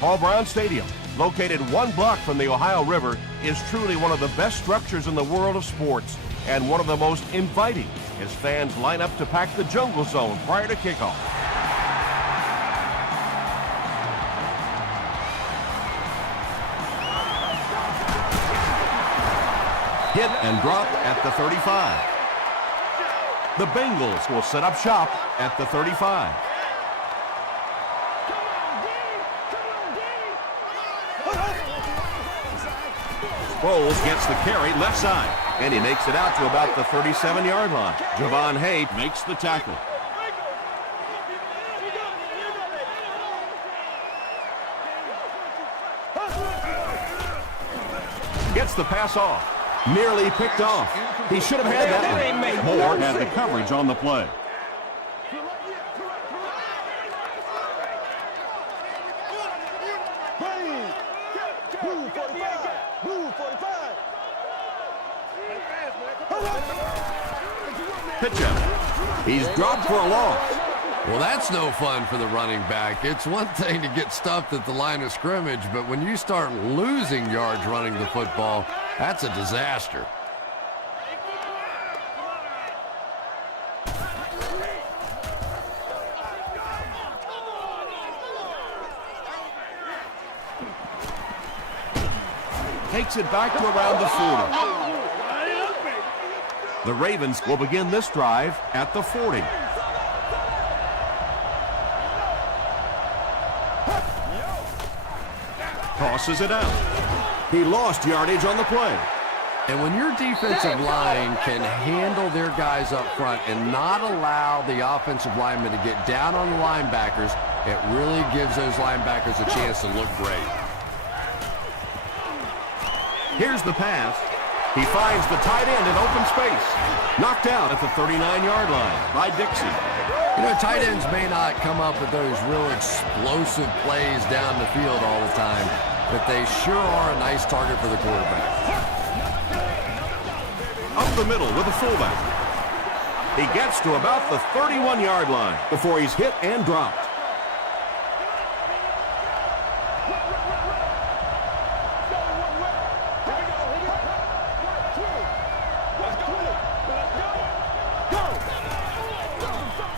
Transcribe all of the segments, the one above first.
Paul Brown Stadium, located 1 block from the Ohio River, is truly one of the best structures in the world of sports and one of the most inviting as fans line up to pack the jungle zone prior to kickoff. Hit and drop at the 35. The Bengals will set up shop at the 35. Sproles gets the carry left side, and he makes it out to about the 37-yard line. Javon Hay makes the tackle. Gets the pass off. Nearly picked off. He should have had that one. Moore had the coverage on the play. Pitch out. He's dropped for a loss. Well, that's no fun for the running back. It's one thing to get stuffed at the line of scrimmage, but when you start losing yards running the football, that's a disaster. Takes it back to around the 40. The Ravens will begin this drive at the 40. Tosses it out. He lost yardage on the play. And when your defensive line can handle their guys up front and not allow the offensive linemen to get down on the linebackers, it really gives those linebackers a chance to look great. Here's the pass. He finds the tight end in open space. Knocked out at the 39-yard line by Dixon. You know, tight ends may not come up with those real explosive plays down the field all the time, but they sure are a nice target for the quarterback. Up the middle with a fullback. He gets to about the 31-yard line before he's hit and dropped.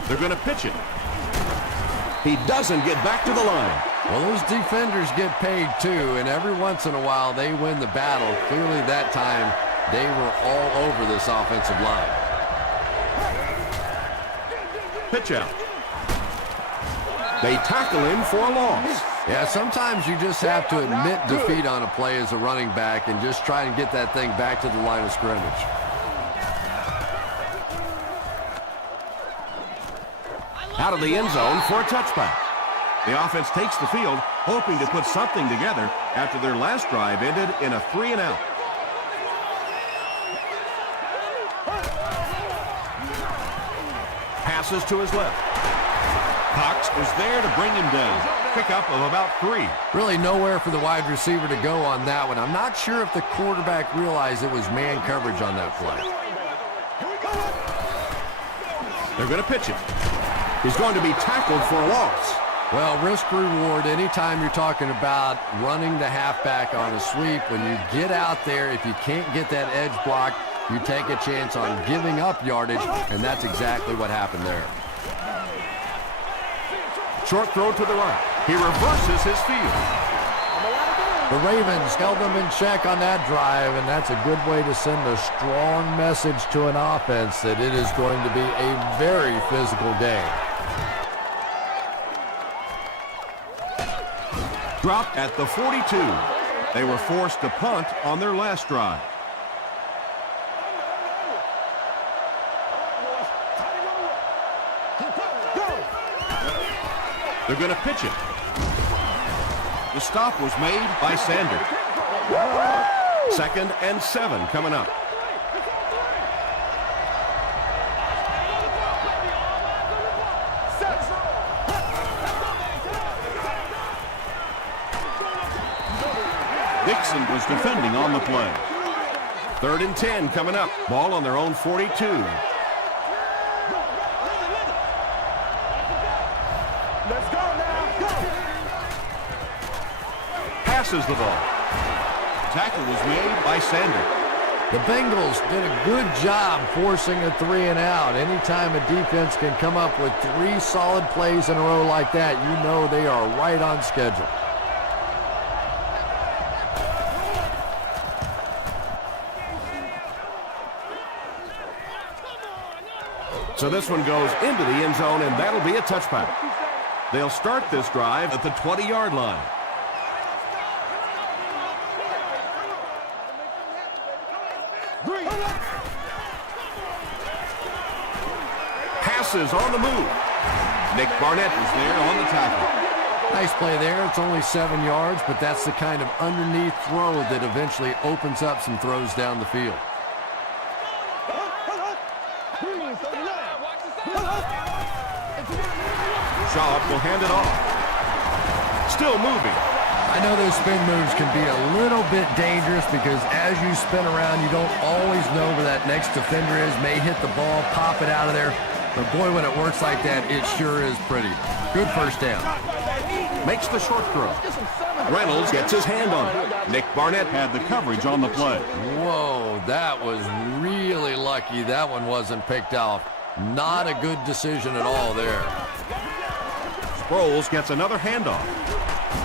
They're going to pitch it. He doesn't get back to the line. Well, those defenders get paid too, and every once in a while they win the battle. Clearly that time they were all over this offensive line. Pitch out. They tackle him for a loss. Yeah, sometimes you just have to admit defeat on a play as a running back and just try and get that thing back to the line of scrimmage. Out of the end zone for a touchback. The offense takes the field, hoping to put something together after their last drive ended in a 3-and-out. Passes to his left. Cox is there to bring him down. Pickup of about 3. Really nowhere for the wide receiver to go on that one. I'm not sure if the quarterback realized it was man coverage on that play. They're going to pitch it. He's going to be tackled for a loss. Well, risk reward, anytime you're talking about running the halfback on a sweep, when you get out there, if you can't get that edge block, you take a chance on giving up yardage, and that's exactly what happened there. Short throw to the right. He reverses his field. The Ravens held them in check on that drive, and that's a good way to send a strong message to an offense that it is going to be a very physical game. Dropped at the 42. They were forced to punt on their last drive. They're going to pitch it. The stop was made by Sanders. 2nd and 7 coming up. Dixon was defending on the play. 3rd and 10 coming up. Ball on their own 42. releases the ball. Tackle was made by Sander. The Bengals did a good job forcing a 3-and-out. Anytime a defense can come up with 3 solid plays in a row like that, you know they are right on schedule. So this one goes into the end zone, and that'll be a touchback. They'll start this drive at the 20-yard line. Passes on the move. Nick Barnett is there on the tackle. Nice play there. It's only 7 yards, but that's the kind of underneath throw that eventually opens up some throws down the field. Shaw will hand it off. Still moving. I know those spin moves can be a little bit dangerous because as you spin around, you don't always know where that next defender is. May hit the ball, pop it out of there. But boy, when it works like that, it sure is pretty. Good first down. Makes the short throw. Reynolds gets his hand on it. Nick Barnett had the coverage on the play. Whoa, that was really lucky. That one wasn't picked off. Not a good decision at all there. Sproles gets another handoff.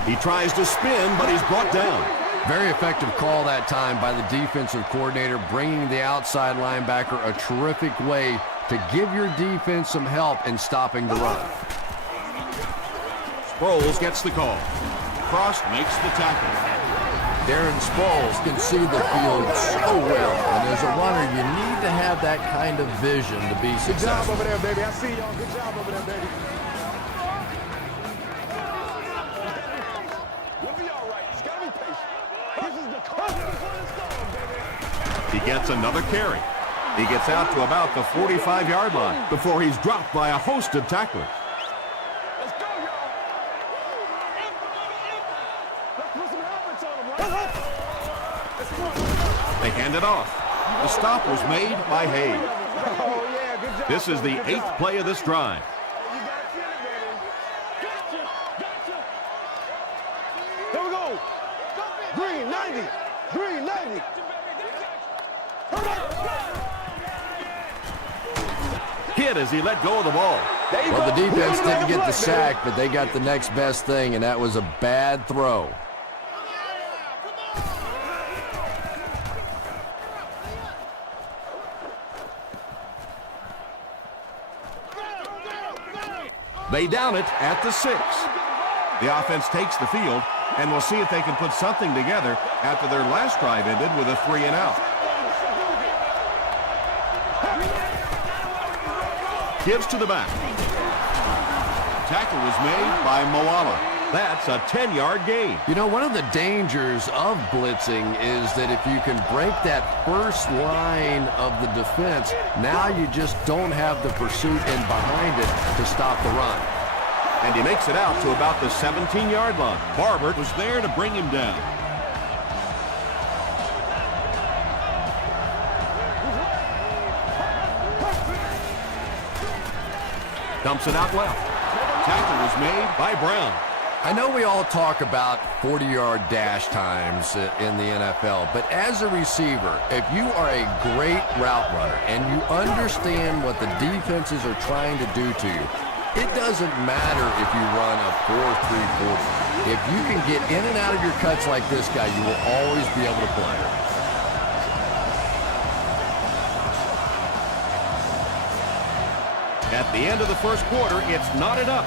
He tries to spin, but he's brought down. Very effective call that time by the defensive coordinator, bringing the outside linebacker a terrific way to give your defense some help in stopping the run. Sproles gets the call. Frost makes the tackle. Darren Sproles can see the field so well, and as a runner, you need to have that kind of vision to be successful. Good job over there, baby. I see y'all. Good job over there, baby. We'll be all right. Just gotta be patient. This is the confidence on the storm, baby. He gets another carry. He gets out to about the 45-yard line before he's dropped by a host of tacklers. Let's go, y'all. Let's put some helmets on them, right? They hand it off. The stop was made by Hayes. Oh, yeah. Good job. This is the 8th play of this drive. You gotta feel it, baby. Gotcha. Here we go. Green 90. Green 90. Hit as he let go of the ball. Well, the defense didn't get the sack, but they got the next best thing, and that was a bad throw. They down it at the 6. The offense takes the field, and we'll see if they can put something together after their last drive ended with a 3-and-out. Gives to the back. Tackle was made by Moala. That's a 10-yard gain. You know, one of the dangers of blitzing is that if you can break that first line of the defense, now you just don't have the pursuit in behind it to stop the run. And he makes it out to about the 17-yard line. Barber was there to bring him down. Dumps it out left. Tackle was made by Brown. I know we all talk about 40-yard dash times in the NFL, but as a receiver, if you are a great route runner and you understand what the defenses are trying to do to you, it doesn't matter if you run a 4-3-4. If you can get in and out of your cuts like this guy, you will always be able to play. At the end of the first quarter, it's knotted up.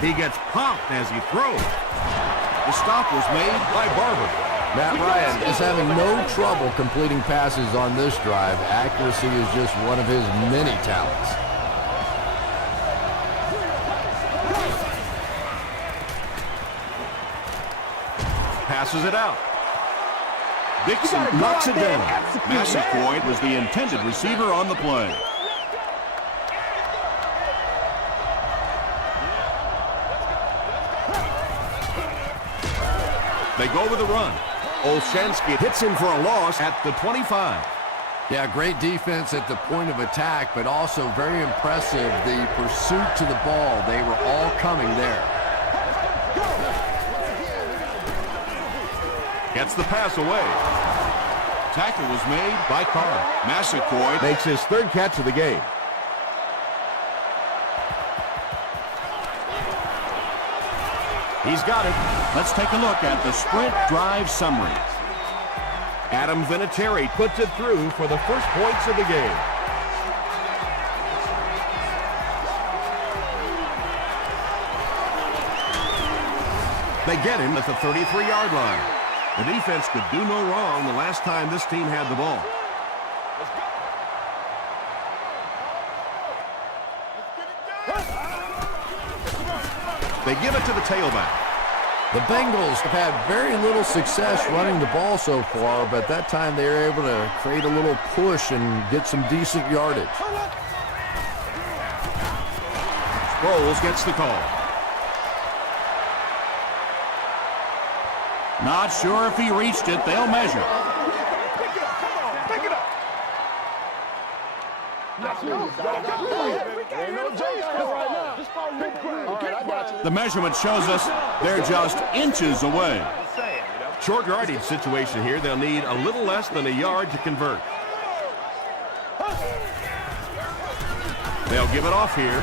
He gets popped as he throws. The stop was made by Barber. Matt Ryan is having no trouble completing passes on this drive. Accuracy is just one of his many talents. Passes it out. Dixon knocks it down. Massaquoi was the intended receiver on the play. They go with the run. Olshansky hits him for a loss at the 25. Yeah, great defense at the point of attack, but also very impressive, the pursuit to the ball. They were all coming there. Gets the pass away. Tackle was made by Carr. Massaquoi makes his third catch of the game. He's got it. Let's take a look at the sprint drive summary. Adam Vinatieri puts it through for the first points of the game. They get him at the 33-yard line. The defense could do no wrong the last time this team had the ball. They give it to the tailback. The Bengals have had very little success running the ball so far, but that time they were able to create a little push and get some decent yardage. Sproles gets the call. Not sure if he reached it. They'll measure. The measurement shows us they're just inches away. Short yardage situation here. They'll need a little less than a yard to convert. They'll give it off here.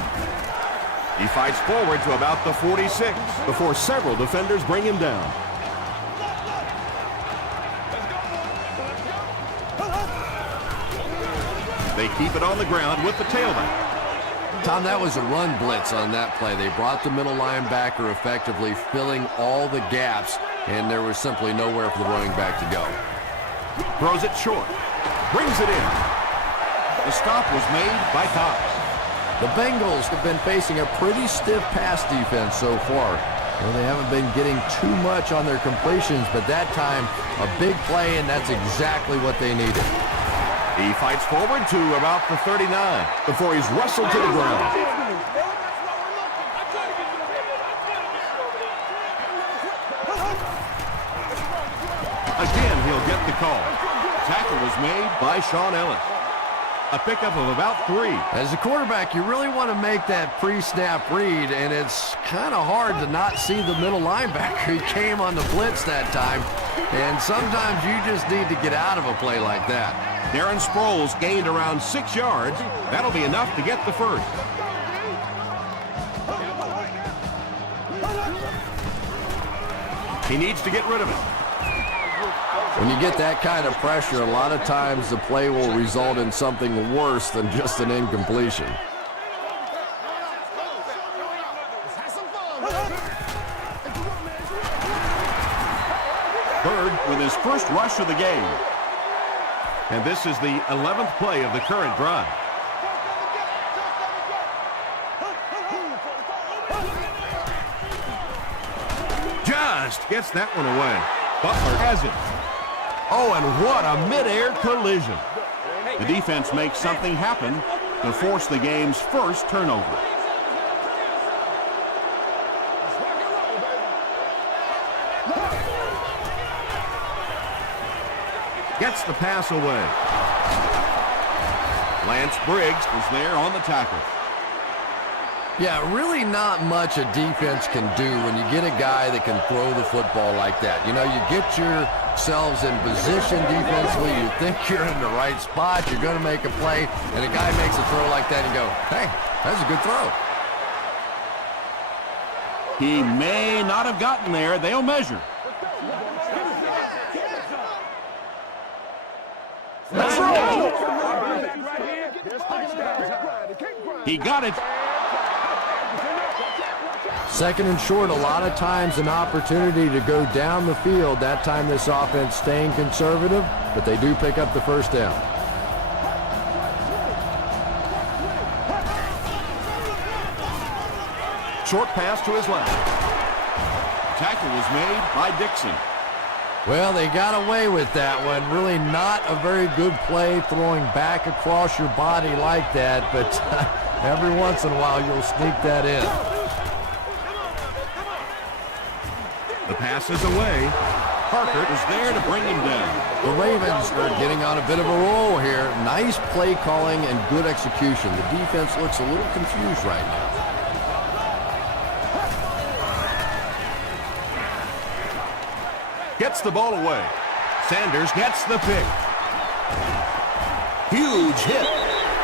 He fights forward to about the 46 before several defenders bring him down. They keep it on the ground with the tailback. Tom, that was a run blitz on that play. They brought the middle linebacker effectively filling all the gaps, and there was simply nowhere for the running back to go. Throws it short. Brings it in. The stop was made by Cox. The Bengals have been facing a pretty stiff pass defense so far. Well, they haven't been getting too much on their completions, but that time, a big play, and that's exactly what they needed. He fights forward to about the 39 before he's wrestled to the ground. Again, he'll get the call. Tackle was made by Sean Ellis. A pickup of about 3. As a quarterback, you really want to make that pre-snap read, and it's kind of hard to not see the middle linebacker. He came on the blitz that time, and sometimes you just need to get out of a play like that. Darren Sproles gained around 6 yards. That'll be enough to get the first. He needs to get rid of it. When you get that kind of pressure, a lot of times the play will result in something worse than just an incompletion. Bird with his first rush of the game. And this is the 11th play of the current drive. Just gets that one away. Butler has it. Oh, and what a mid-air collision. The defense makes something happen to force the game's first turnover. Gets the pass away. Lance Briggs was there on the tackle. Yeah, really not much a defense can do when you get a guy that can throw the football like that. You know, you get yourselves in position defensively, you think you're in the right spot, you're going to make a play, and a guy makes a throw like that, and you go, hey, that's a good throw. He may not have gotten there. They'll measure. He got it. Second and short, a lot of times an opportunity to go down the field. That time this offense staying conservative, but they do pick up the first down. Short pass to his left. Tackle was made by Dixon. Well, they got away with that one. Really not a very good play throwing back across your body like that, but every once in a while you'll sneak that in. The pass is away. Parker was there to bring him down. The Ravens are getting on a bit of a roll here. Nice play calling and good execution. The defense looks a little confused right now. Gets the ball away. Sanders gets the pick. Huge hit.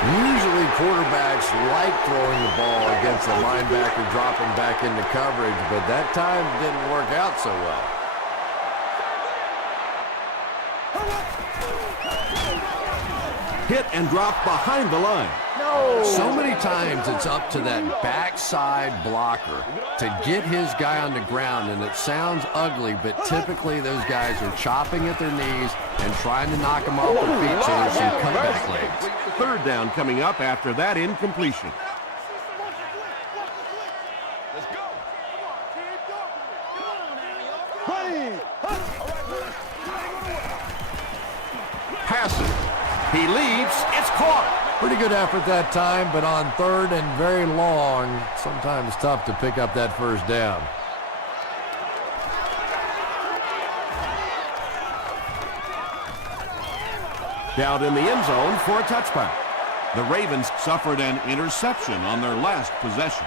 Usually quarterbacks like throwing the ball against a linebacker dropping back into coverage, but that time didn't work out so well. Hit and drop behind the line. So many times it's up to that backside blocker to get his guy on the ground, and it sounds ugly, but typically those guys are chopping at their knees and trying to knock them off their feet, so there's some cutback legs. Third down coming up after that incompletion. Passes. He leaps. It's caught. Pretty good effort that time, but on third and very long, sometimes tough to pick up that first down. Down in the end zone for a touchback. The Ravens suffered an interception on their last possession.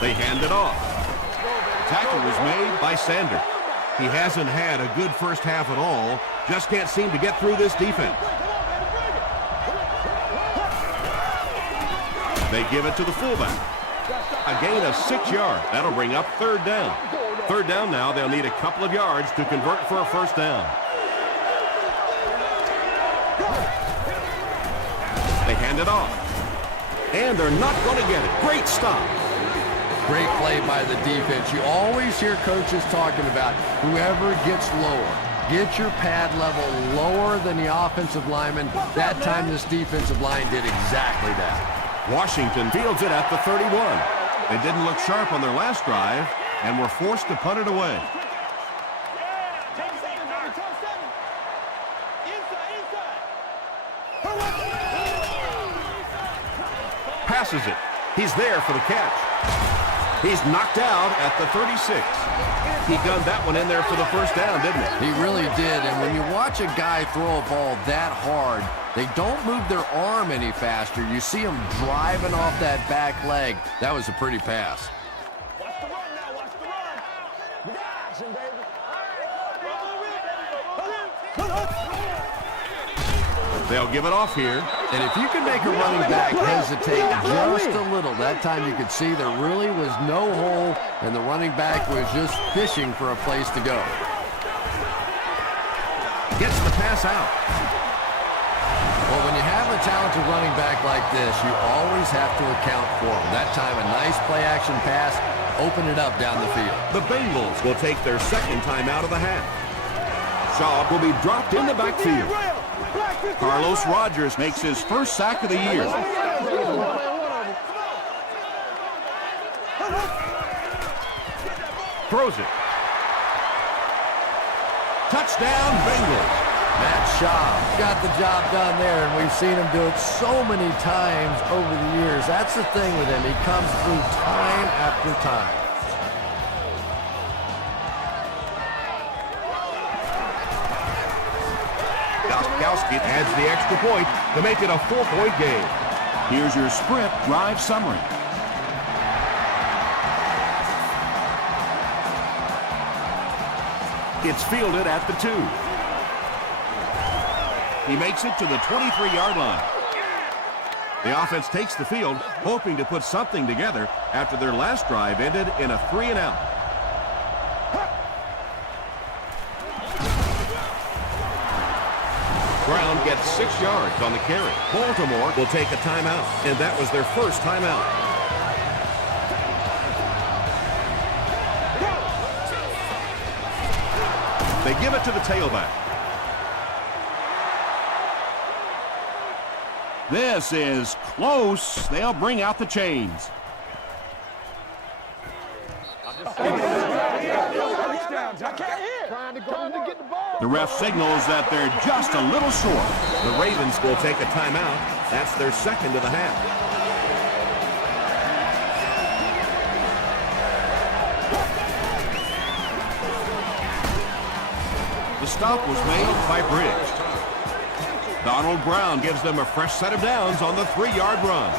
They hand it off. Tackle was made by Sanders. He hasn't had a good first half at all. Just can't seem to get through this defense. They give it to the fullback. A gain of 6 yards. That'll bring up third down. Third down now. They'll need a couple of yards to convert for a first down. They hand it off. And they're not going to get it. Great stop. Great play by the defense. You always hear coaches talking about whoever gets lower. Get your pad level lower than the offensive lineman. That time this defensive line did exactly that. Washington fields it at the 31. They didn't look sharp on their last drive and were forced to punt it away. Passes it. He's there for the catch. He's knocked out at the 36. He gunned that one in there for the first down, didn't he? He really did, and when you watch a guy throw a ball that hard, they don't move their arm any faster. You see him driving off that back leg. That was a pretty pass. Watch the run now, watch the run. We got action, baby. They'll give it off here. And if you can make a running back hesitate just a little, that time you could see there really was no hole, and the running back was just fishing for a place to go. Gets the pass out. Well, when you have a talented running back like this, you always have to account for him. That time, a nice play-action pass, open it up down the field. The Bengals will take their second time out of the half. Shaw will be dropped in the backfield. Carlos Rogers makes his first sack of the year. Throws it. Touchdown, Bengals. Matt Shaw got the job done there, and we've seen him do it so many times over the years. That's the thing with him. He comes through time after time. Gostkowski adds the extra point to make it a 4-point game. Here's your sprint drive summary. It's fielded at the 2. He makes it to the 23-yard line. The offense takes the field, hoping to put something together after their last drive ended in a 3-and-out. Brown gets 6 yards on the carry. Baltimore will take a timeout, and that was their first timeout. They give it to the tailback. This is close. They'll bring out the chains. The ref signals that they're just a little short. The Ravens will take a timeout. That's their second of the half. stop was made by Briggs. Donald Brown gives them a fresh set of downs on the 3-yard run.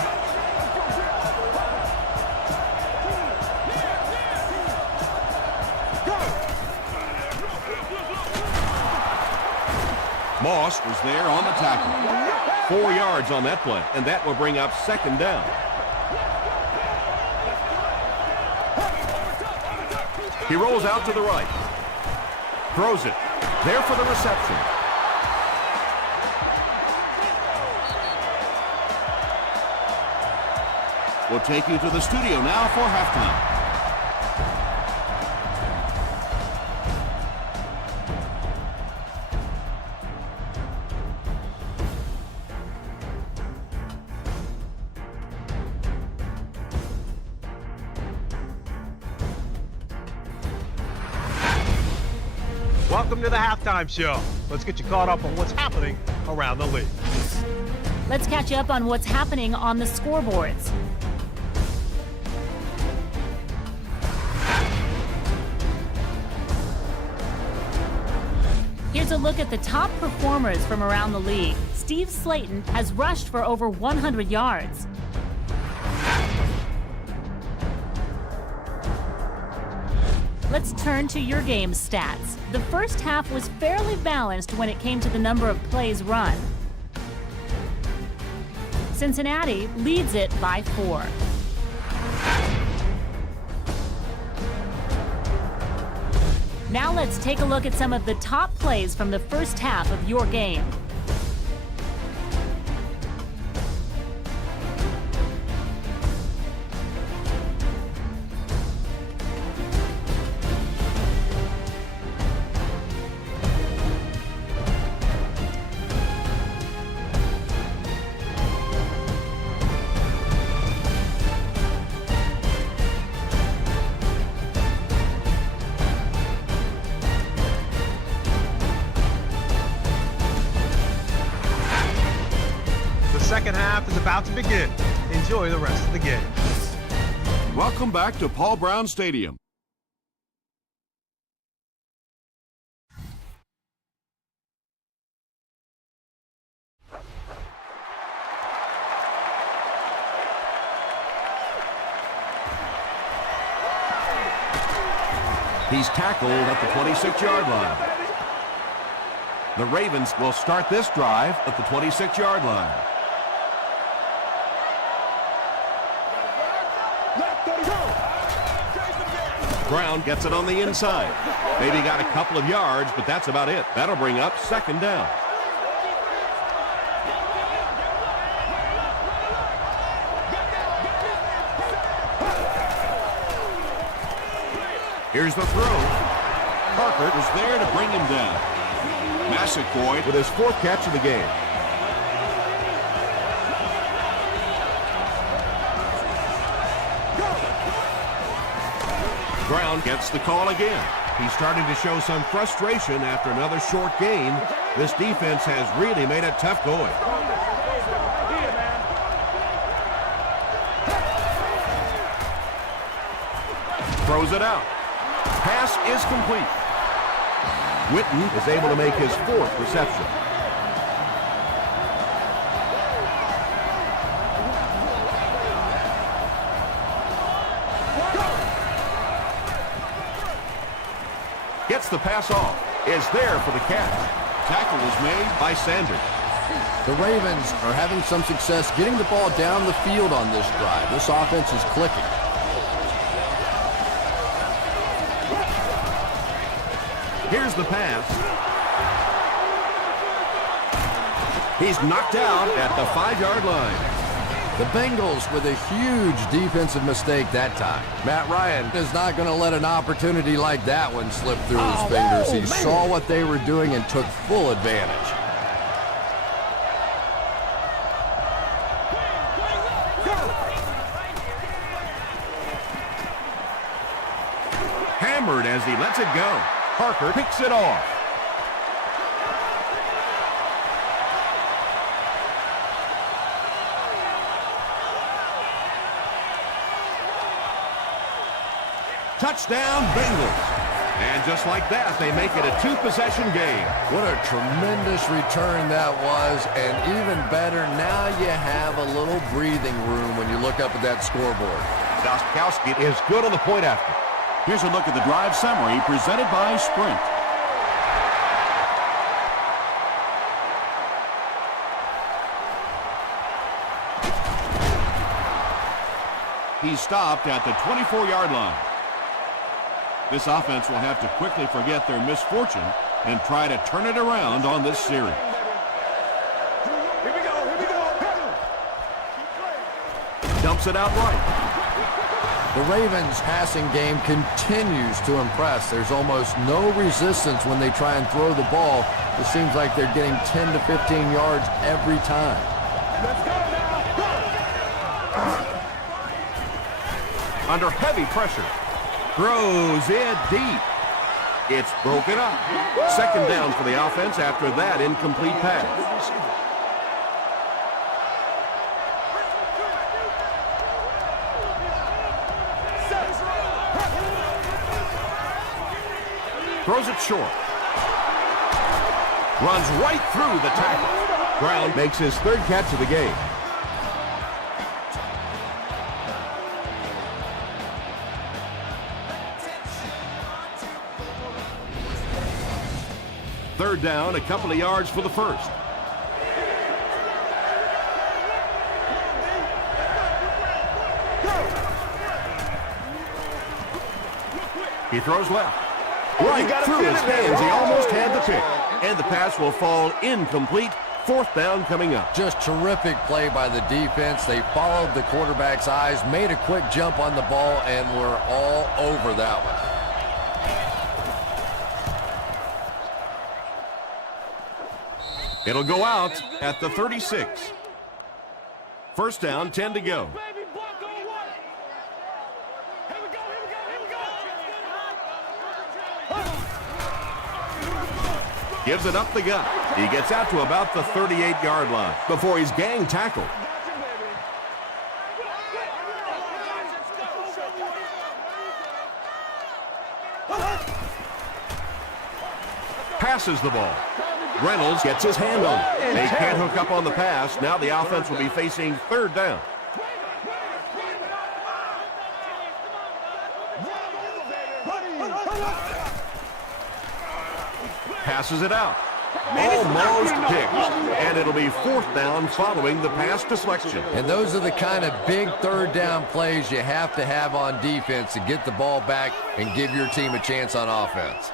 Moss was there on the tackle. 4 yards on that play, and that will bring up 2nd down. He rolls out to the right. Throws it. There for the reception. We'll take you to the studio now for halftime. Welcome to the halftime show. Let's get you caught up on what's happening around the league. Let's catch you up on what's happening on the scoreboards. Here's a look at the top performers from around the league. Steve Slayton has rushed for over 100 yards. Let's turn to your game stats. The first half was fairly balanced when it came to the number of plays run. Cincinnati leads it by 4. Now let's take a look at some of the top plays from the first half of your game. Second half is about to begin. Enjoy the rest of the game. Welcome back to Paul Brown Stadium. He's tackled at the 26-yard line. The Ravens will start this drive at the 26-yard line. Brown gets it on the inside. Maybe got a couple of yards, but that's about it. That'll bring up 2nd down. Here's the throw. Parker was there to bring him down. Massaquoi with his 4th catch of the game. Brown gets the call again. He's starting to show some frustration after another short gain. This defense has really made it tough going. Throws it out. Pass is complete. Witten is able to make his 4th reception. Gets the pass off. Is there for the catch. Tackle was made by Sanders. The Ravens are having some success getting the ball down the field on this drive. This offense is clicking. Here's the pass. He's knocked out at the 5-yard line. The Bengals with a huge defensive mistake that time. Matt Ryan is not going to let an opportunity like that one slip through his fingers. He saw what they were doing and took full advantage. Hammered as he lets it go. Parker picks it off. Touchdown, Bengals. And just like that, they make it a two-possession game. What a tremendous return that was, and even better, now you have a little breathing room when you look up at that scoreboard. Doskowski is good on the point after. Here's a look at the drive summary presented by Sprint. He's stopped at the 24-yard line. This offense will have to quickly forget their misfortune and try to turn it around on this series. Here we go. Dumps it out right. The Ravens' passing game continues to impress. There's almost no resistance when they try and throw the ball. It seems like they're getting 10 to 15 yards every time. Let's go now. Under heavy pressure. Throws it deep. It's broken up. Second down for the offense after that incomplete pass. Throws it short. Runs right through the tackle. Brown makes his third catch of the game. Third down, a couple of yards for the first. He throws left. Right through his hands. He almost had the pick. And the pass will fall incomplete. Fourth down coming up. Just terrific play by the defense. They followed the quarterback's eyes, made a quick jump on the ball, and were all over that one. It'll go out at the 36. First down, 10 to go. Gives it up the gut. He gets out to about the 38-yard line before he's gang tackled. Passes the ball. Reynolds gets his hand on it. They can't hook up on the pass. Now the offense will be facing third down. Passes it out. Almost picked. And it'll be fourth down following the pass deflection. And those are the kind of big third down plays you have to have on defense to get the ball back and give your team a chance on offense.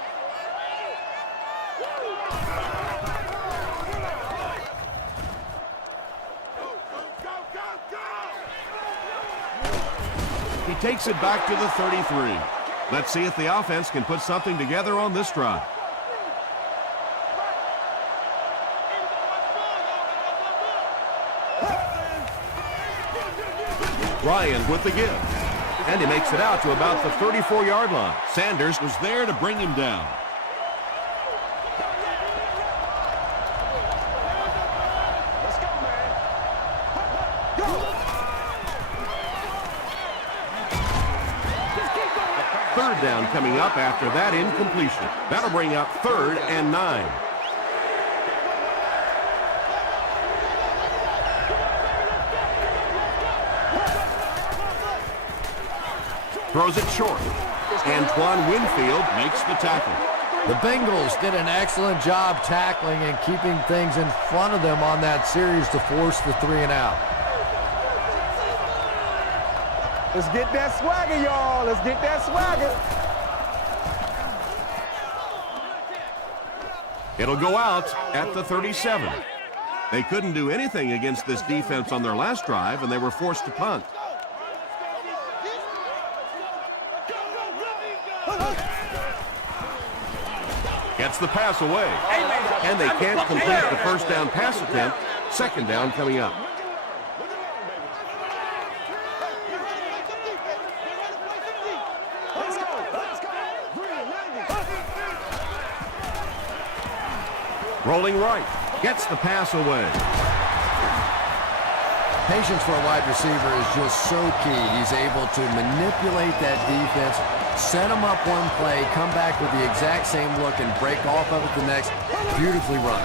He takes it back to the 33. Let's see if the offense can put something together on this drive. Ryan with the give. And he makes it out to about the 34-yard line. Sanders was there to bring him down. Third down coming up after that incompletion. That'll bring up 3rd and 9. Throws it short. Antoine Winfield makes the tackle. The Bengals did an excellent job tackling and keeping things in front of them on that series to force the 3 and out. Let's get that swagger, y'all. Let's get that swagger. It'll go out at the 37. They couldn't do anything against this defense on their last drive, and they were forced to punt. Gets the pass away. And they can't complete the first down pass attempt. Second down coming up. Rolling right. Gets the pass away. Patience for a wide receiver is just so key. He's able to manipulate that defense, Set them up one play, come back with the exact same look, and break off of it the next. Beautifully run.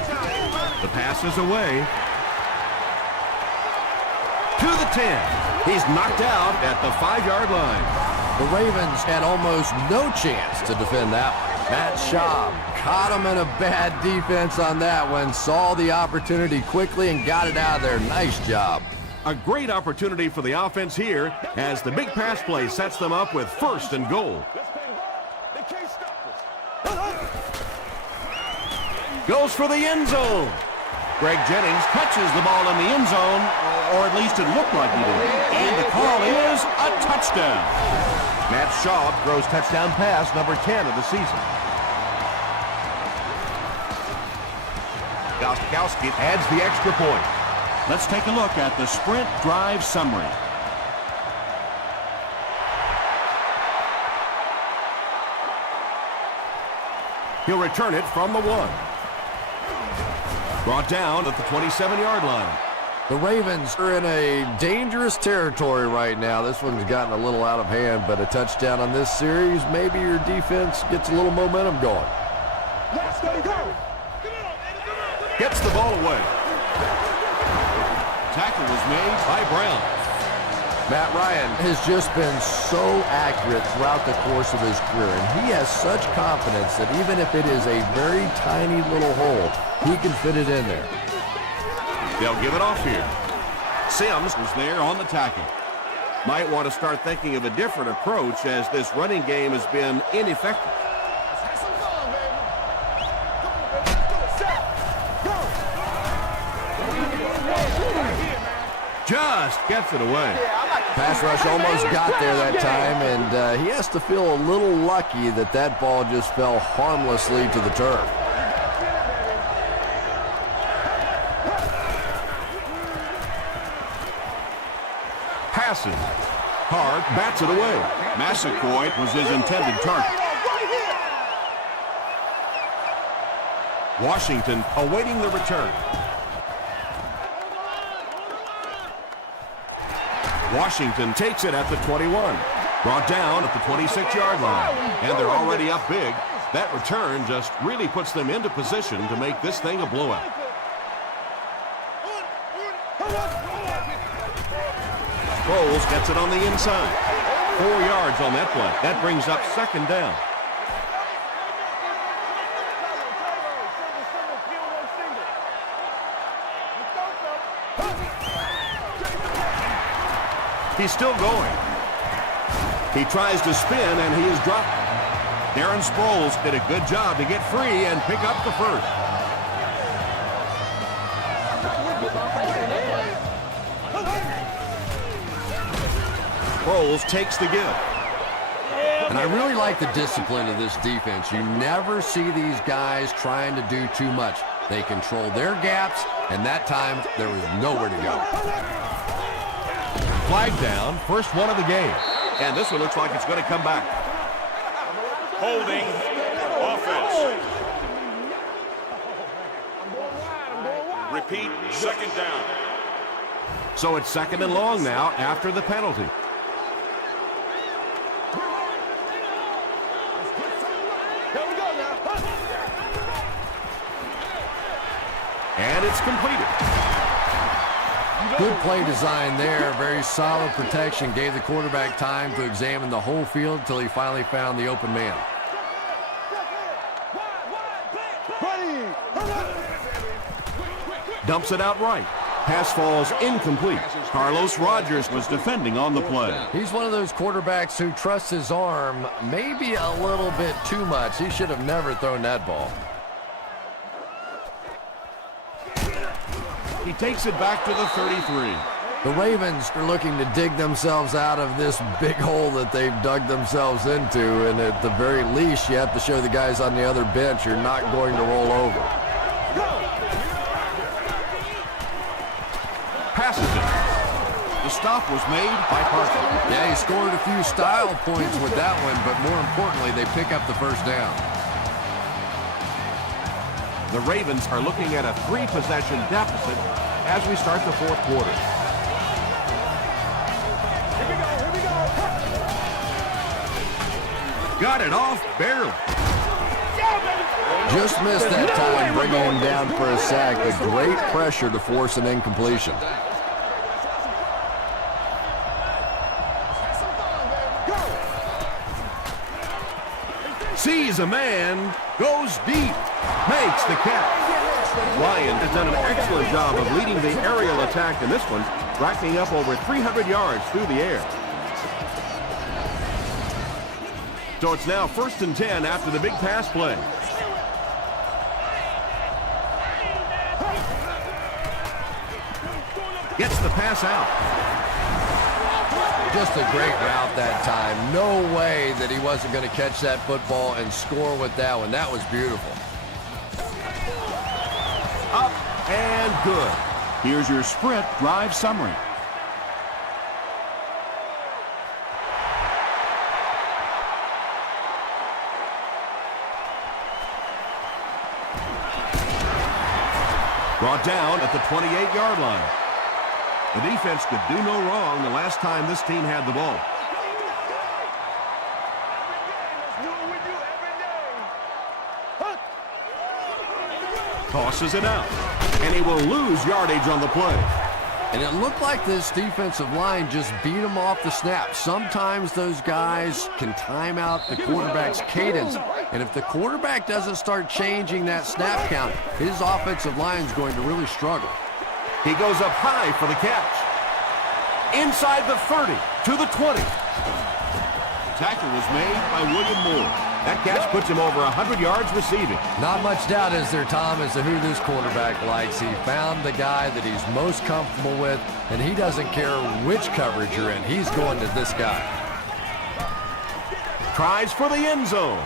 The pass is away. To the 10. He's knocked out at the 5-yard line. The Ravens had almost no chance to defend that one. Matt Schaub caught him in a bad defense on that one, saw the opportunity quickly and got it out of there. Nice job. A great opportunity for the offense here as the big pass play sets them up with 1st and goal. They can't stop us. Goes for the end zone. Greg Jennings catches the ball in the end zone, or at least it looked like he did. And the call is a touchdown. Matt Schaub throws touchdown pass number 10 of the season. Gostkowski adds the extra point. Let's take a look at the sprint drive summary. He'll return it from the 1. Brought down at the 27-yard line. The Ravens are in a dangerous territory right now. This one's gotten a little out of hand, but a touchdown on this series, maybe your defense gets a little momentum going. Let's go. Gets the ball away. Tackle was made by Brown. Matt Ryan has just been so accurate throughout the course of his career, and he has such confidence that even if it is a very tiny little hole, he can fit it in there. They'll give it off here. Sims Was there on the tackle. might want to start thinking of a different approach as this running game has been ineffective. Have some fun, baby. Come on, set, go. Just gets it away. Pass rush almost got there that time, and he has to feel a little lucky that that ball just fell harmlessly to the turf. Passes. Hart bats it away. Massaquoi was his intended target. Washington awaiting the return. Washington takes it at the 21. Brought down at the 26-yard line. And they're already up big. That return just really puts them into position to make this thing a blowout. Foles gets it on the inside. 4 yards on that play. That brings up 2nd down. He's still going. He tries to spin, and he is dropped. Darren Sproles did a good job to get free and pick up the first. Sproles takes the give. And I really like the discipline of this defense. You never see these guys trying to do too much. They control their gaps, and that time there was nowhere to go. Flag down, first one of the game. And this one looks like it's going to come back. Holding offense. Repeat, 2nd down. So it's 2nd and long now after the penalty. Here we go now. And it's completed. Good play design there. Very solid protection. Gave the quarterback time to examine the whole field until he finally found the open man. Dumps it out right. Pass falls incomplete. Carlos Rogers was defending on the play. He's one of those quarterbacks who trusts his arm maybe a little bit too much. He should have never thrown that ball. He takes it back to the 33. The Ravens are looking to dig themselves out of this big hole that they've dug themselves into, and at the very least, you have to show the guys on the other bench you're not going to roll over. Passes it. The stop was made by Parsons. Yeah, he scored a few style points with that one, but more importantly, they pick up the first down. The Ravens are looking at a 3-possession deficit as we start the 4th quarter. Here we go. Got it off barely. Just missed that time, bringing him down for a sack, but great pressure to force an incompletion. Sees a man, goes deep, makes the catch. Lions has done an excellent job of leading the aerial attack in this one, racking up over 300 yards through the air. So it's now 1st and 10 after the big pass play. Gets the pass out. Just a great route that time. No way that he wasn't going to catch that football and score with that one. That was beautiful. Up and good. Here's your sprint drive summary. Brought down at the 28-yard line. The defense could do no wrong the last time this team had the ball. Tosses it out, and he will lose yardage on the play. And it looked like this defensive line just beat him off the snap. Sometimes those guys can time out the quarterback's cadence. And if the quarterback doesn't start changing that snap count, his offensive line is going to really struggle. He goes up high for the catch. Inside the 30 to the 20. Tackle was made by William Moore. That catch puts him over 100 yards receiving. Not much doubt, is there, Tom, as to who this quarterback likes. He found the guy that he's most comfortable with, and he doesn't care which coverage you're in. He's going to this guy. Tries for the end zone.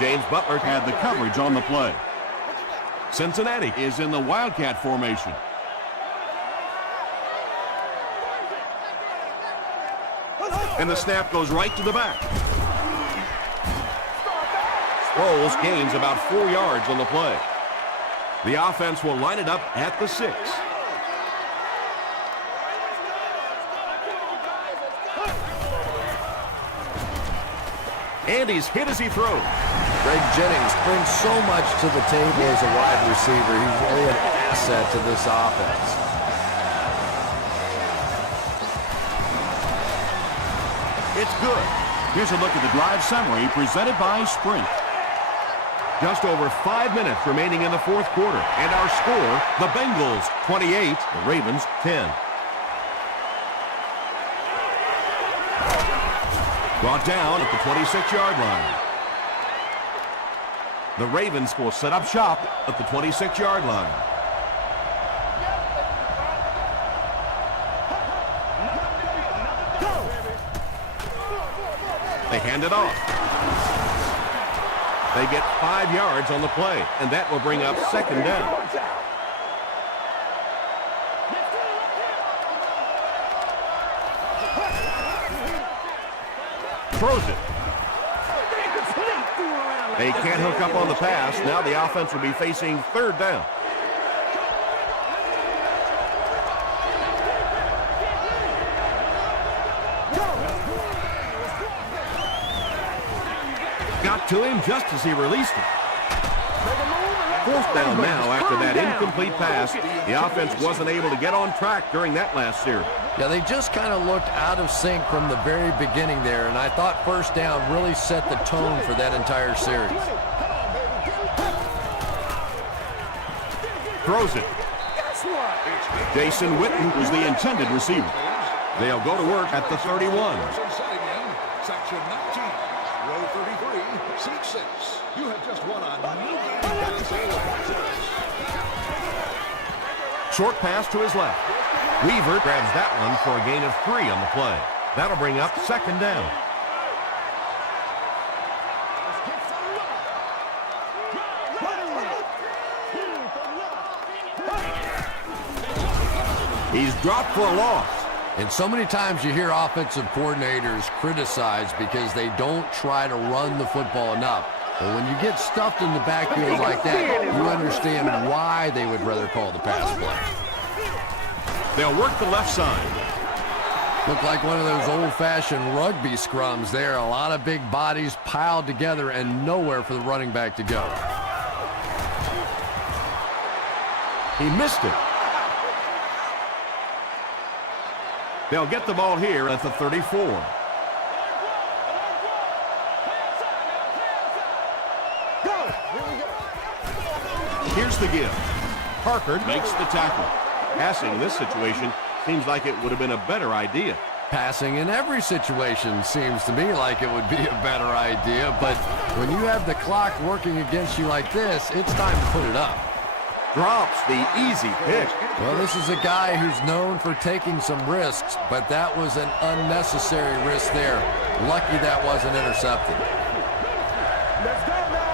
James Butler Had the coverage on the play. Cincinnati Is in the Wildcat formation. and the snap goes right to the back. Sproles gains about 4 yards on the play. The offense will line it up at the 6. And he's hit as he throws. Greg Jennings brings so much to the table as a wide receiver. He's really an asset to this offense. It's good. Here's a look at the drive summary presented by Sprint. Just over 5 minutes remaining in the fourth quarter. And our score, the Bengals 28, the Ravens 10. Brought down at the 26-yard line. The Ravens will set up shop at the 26-yard line. They hand it off. They get 5 yards on the play, and that will bring up second down. Throws it. They can't hook up on the pass. Now the offense will be facing third down. Got to him just as he released it. Fourth down now after that incomplete pass. The offense wasn't able to get on track during that last series. Yeah, they just kind of looked out of sync from the very beginning there, and I thought first down really set the tone for that entire series. Throws it. Jason Witten was the intended receiver. They'll go to work at the 31. Section 19, row 33, seat 6. You have just won a new Short pass to his left. Weaver grabs that one for a gain of 3 on the play. That'll bring up second down. He's dropped for a loss. And so many times you hear offensive coordinators criticized because they don't try to run the football enough. But when you get stuffed in the backfield like that, you understand why they would rather call the pass play. They'll work the left side. Looked like one of those old-fashioned rugby scrums there. A lot of big bodies piled together and nowhere for the running back to go. He missed it. They'll get the ball here at the 34. Here's the give. Parker makes the tackle. Passing in this situation seems like it would have been a better idea. Passing in every situation seems to me like it would be a better idea, but when you have the clock working against you like this, it's time to put it up. Drops the easy pick. Well, this is a guy who's known for taking some risks, but that was an unnecessary risk there. Lucky that wasn't intercepted. Let's go now.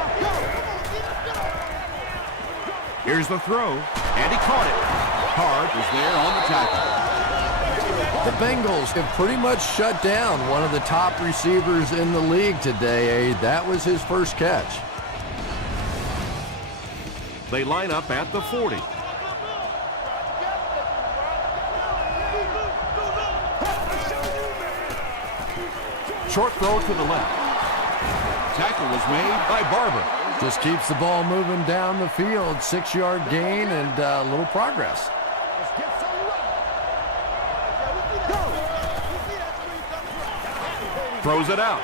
Here's the throw, and he caught it. Hart is there on the tackle. The Bengals have pretty much shut down one of the top receivers in the league today. That was his first catch. They line up at the 40. Short throw to the left. Tackle was made by Barber. Just keeps the ball moving down the field. 6-yard gain and a little progress. Throws it out.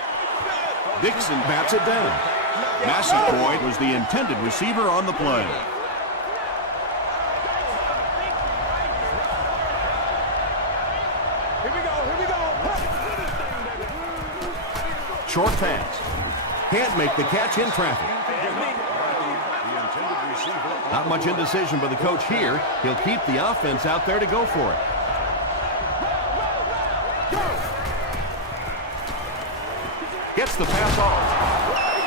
Dixon bats it down. Massey Boyd was the intended receiver on the play. Here we go. Short pass. Can't make the catch in traffic. Not much indecision by the coach here. He'll keep the offense out there to go for it. Gets the pass off.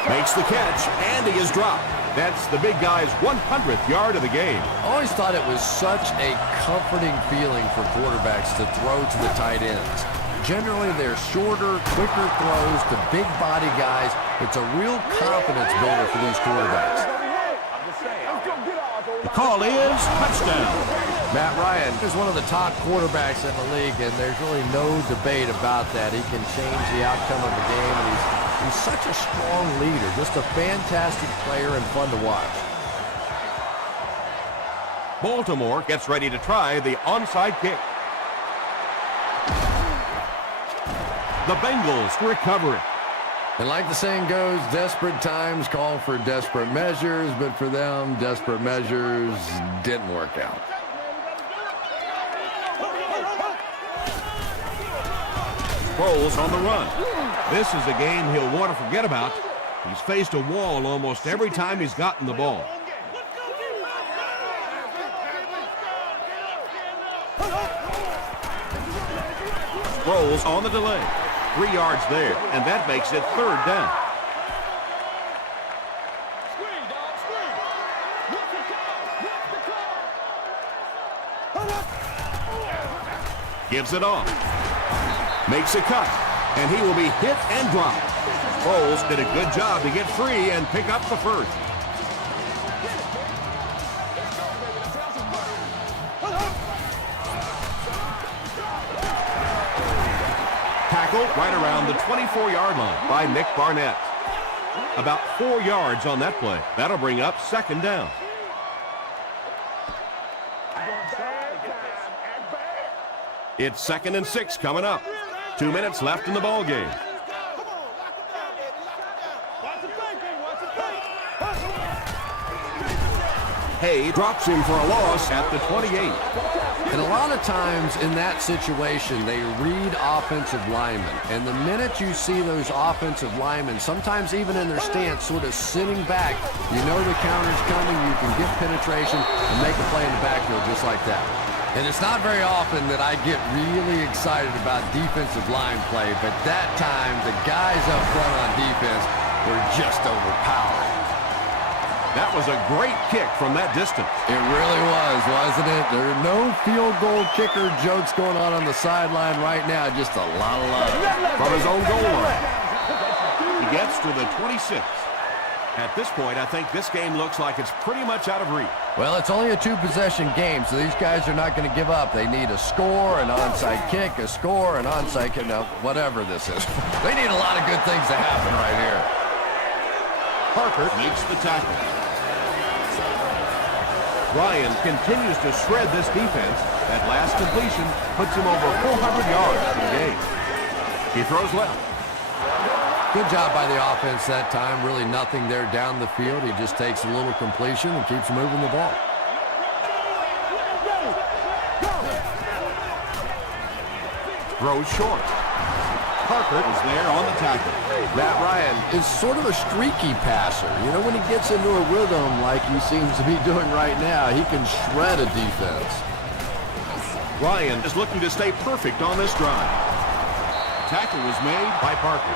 Makes the catch, and he is dropped. That's the big guy's 100th yard of the game. Always thought it was such a comforting feeling for quarterbacks to throw to the tight ends. Generally, they're shorter, quicker throws to big body guys. It's a real confidence builder for these quarterbacks. The call is touchdown. Matt Ryan is one of the top quarterbacks in the league, and there's really no debate about that. He can change the outcome of the game, and he's such a strong leader, just a fantastic player and fun to watch. Baltimore gets ready to try the onside kick. The Bengals recover it. And like the saying goes, desperate times call for desperate measures, but for them, desperate measures didn't work out. Rolls on the run. This is a game he'll want to forget about. He's faced a wall almost every time he's gotten the ball. Rolls on the delay. 3 yards there, and that makes it 3rd down. Gives it off. Makes a cut, and he will be hit and dropped. Foles did a good job to get free and pick up the first. Tackled right around the 24-yard line by Nick Barnett. About 4 yards on that play. That'll bring up 2nd down. It's 2nd and 6 coming up. 2 minutes left in the ball game. Hay drops him for a loss at the 28. And a lot of times in that situation, they read offensive linemen. And the minute you see those offensive linemen, sometimes even in their stance, sort of sitting back, you know the counter's coming, you can get penetration and make a play in the backfield just like that. And it's not very often that I get really excited about defensive line play, but that time the guys up front on defense were just overpowered. That was a great kick from that distance. It really was, wasn't it? There are no field goal kicker jokes going on the sideline right now. Just a lot of love. From his own goal line. He gets to the 26. At this point, I think this game looks like it's pretty much out of reach. Well, it's only a two-possession game, so these guys are not going to give up. They need a score, an onside kick, a score, an onside kick. Now, whatever this is. They need a lot of good things to happen right here. Parker makes the tackle. Ryan continues to shred this defense. That last completion puts him over 400 yards for the game. He throws left. Good job by the offense that time. Really nothing there down the field. He just takes a little completion and keeps moving the ball. Throws short. Parker is there on the tackle. Matt Ryan is sort of a streaky passer. You know, when he gets into a rhythm like he seems to be doing right now, he can shred a defense. Ryan is looking to stay perfect on this drive. Tackle was made by Parker.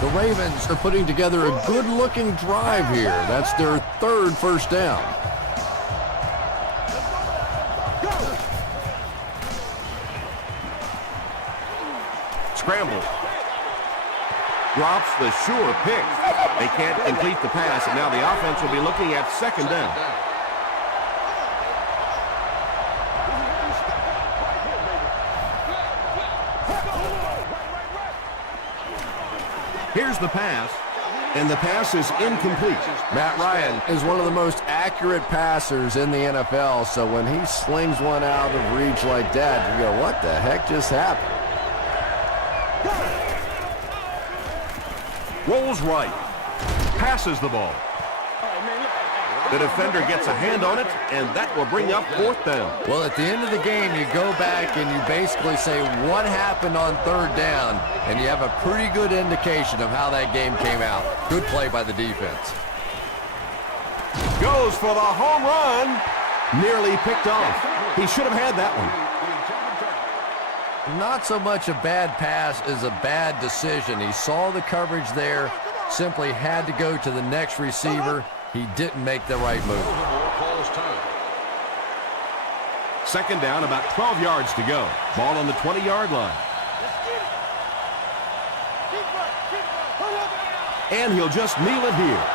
The Ravens are putting together a good-looking drive here. That's their third first down. Scrambles. Drops the sure pick. They can't complete the pass, and now the offense will be looking at second down. Here's the pass, and the pass is incomplete. Matt Ryan is one of the most accurate passers in the NFL, so when he slings one out of reach like that, you go, what the heck just happened? Rolls right. Passes the ball. The defender gets a hand on it, and that will bring up fourth down. Well, at the end of the game, you go back and you basically say what happened on third down, and you have a pretty good indication of how that game came out. Good play by the defense. Goes for the home run. Nearly picked off. He should have had that one. Not so much a bad pass as a bad decision. He saw the coverage there, simply had to go to the next receiver. He didn't make the right move. Second down, about 12 yards to go. Ball on the 20-yard line. And he'll just kneel it here.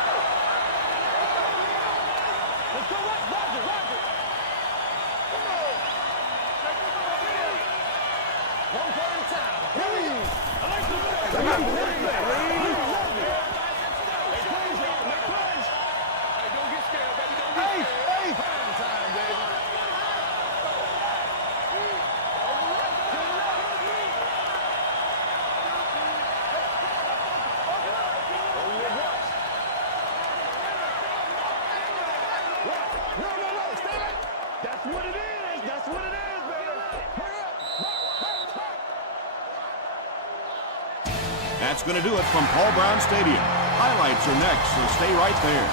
That's going to do it from Paul Brown Stadium. Highlights are next, so stay right there.